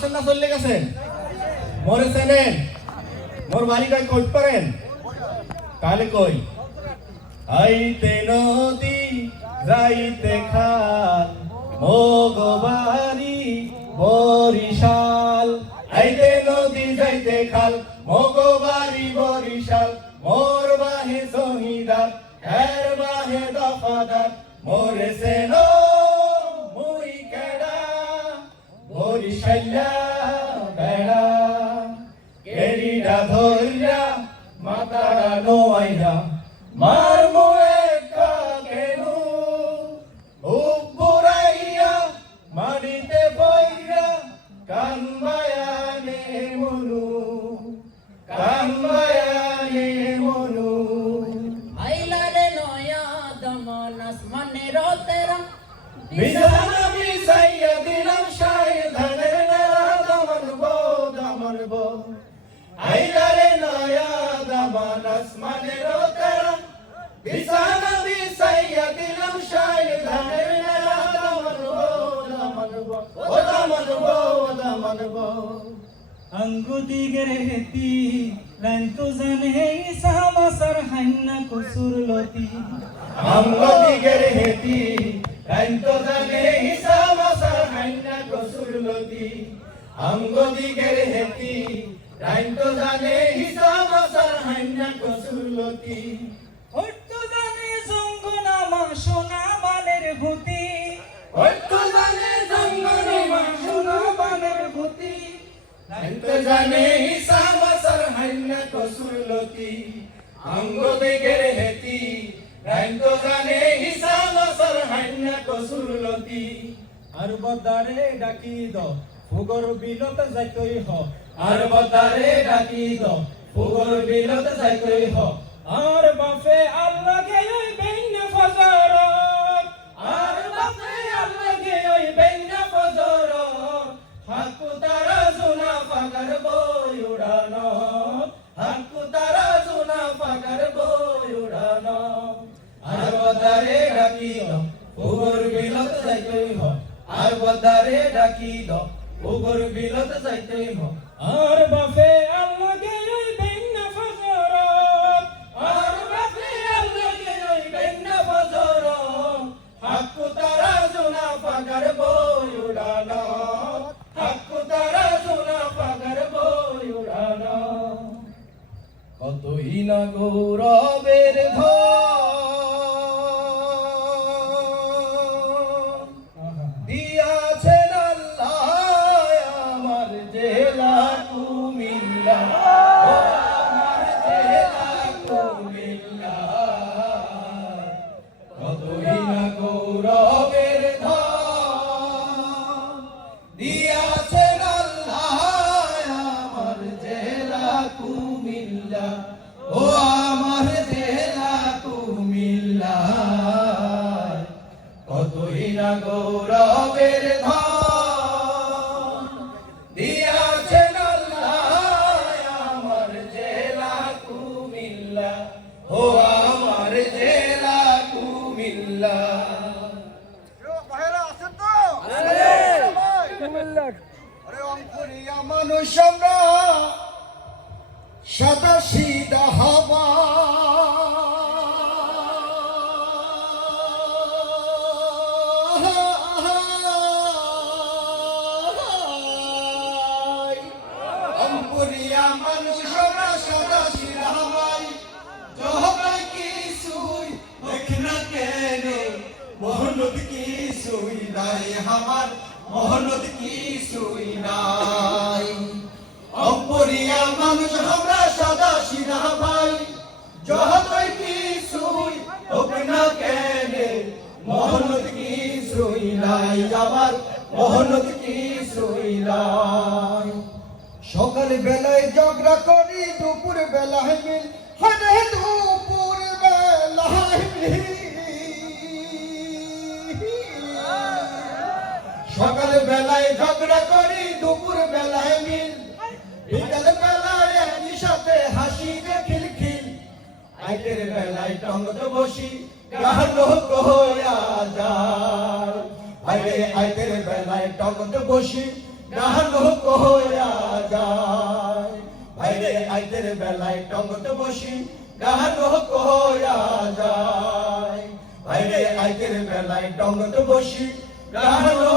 আছেন না চলে গেছেন? মোরে চেনেন? মোর বাড়ি কই কই পারেন? তাহলে কই আইতে নদী যাইতে খাল মগবাড়ি বরিশাল। আইতে নদী যাইতে খাল মগবাড়ি বরিশাল। মোর বাহে শহীদার এর বাহে দফাদার। মোরে সেনো মুই কেডা বরিশাল্লা বেড়া। কেরিডা ধইরা মাতারা নোয়াইরা মার মোয়ে কাকেনু। উপরাইয়া মাটিতে বইরা কানবায়ানে মনু কানবায়ানে মনু। আইলারে নয়া দমন আসমানের তেরা বিজানা বিসাইয়া দিলাম শাহে ধানের নেরা। দমন বো দমন বো আইলারে নয়া দমন আসমানের তেরা। বিছানা বিছাইয়া দিলাম শাহে ধানের নেরা। দমন বো দমন বো ও দমন বো দমন বো। अंगुदिगर हेती लंतु जने सामसर हन्ना कुसुर लोती। अंगुदिगर हेती लंतु जने सामसर हन्ना कुसुर लोती। अंगुदिगर हेती लंतु जने सामसर हन्ना कुसुर लोती। हट्टु जने जंगना मा सोना बालेर भूति। हट्टु जने जंगना मा सोना बालेर भूति। लंतु जने सामसर हन्ना कुसुर लोती। अंगुदिगर हेती लंतु जने सामसर हन्ना कुसुर लोती। আর বদারে ডাকি দ ফুগর বিলত যাইতই হ। আর বদারে ডাকি দ ফুগর বিলত যাইতই হ। আর বাফে আল্লাহ গে ওই বেইনা ফজর। আর বাপে আল্লাহ গে ওই বেইনা ফজর। হাকু তারা জুনা পাগার বই উড়ানো। হাকু তারা জুনা পাগার বই উড়ানো। আর বদারে ডাকি দ ফুগর বিলত যাইতই হ। আর বদারে ডাকি দ ফুগর বিলত যাইতই হ। আর বাফে আল্লাহ গে ওই বেইনা ফজর। আর বাপে আল্লাহ গে ওই বেইনা ফজর। হাকু তারা জুনা পাগার বই উড়ানো। হাকু তারা জুনা পাগার বই উড়ানো। কতই না গৌরবের ধন দিয়াছেন আল্লাহ আমার জেলা কুমিল্লা। ও আমার জেলা কুমিল্লা। কতই না গৌরবের ধন দিয়াছেন আল্লাহ আমার জেলা কুমিল্লা। ও আমার জেলা কুমিল্লা। কতই না গৌরবের ধন দিয়াছেন আল্লাহ আমার জেলা কুমিল্লা। ও আমার জেলা কুমিল্লা। আরে অঙ্কুরিয়া মানুষ আমরা সাদা সিধা হবা। অঙ্কুরিয়া মানুষ আমরা সাদা সিধা হবাই। জহবাই কিছুই দেখ না কেনে মোহনত কিছুই নাই আমার। মোহনত কিছুই নাই। অপরিয়া মানুষ আমরা সাদা সিধা ভাই। যতই কিছুই হোক না কেনে মোহনত কিছুই নাই আমার। মোহনত কিছুই নাই। সকাল বেলায় ঝগড়া করি দুপুর বেলায় মিল। হরে দুপুর বেলায় মিল। সকাল বেলায় ঝগড়া করি দুপুর বেলায় মিল। বিকাল বেলায় একই সাথে হাসি রে খিলখিল। আইতের বেলায় টঙ্গতে বসি গান কইয়া যায়। আইতের বেলায় টঙ্গতে বসি গান আইতের বেলায় টঙ্গত বসি গাহানো কয়া যায় ভাইরে আইতের বেলায় টঙ্গত বসি গাহানো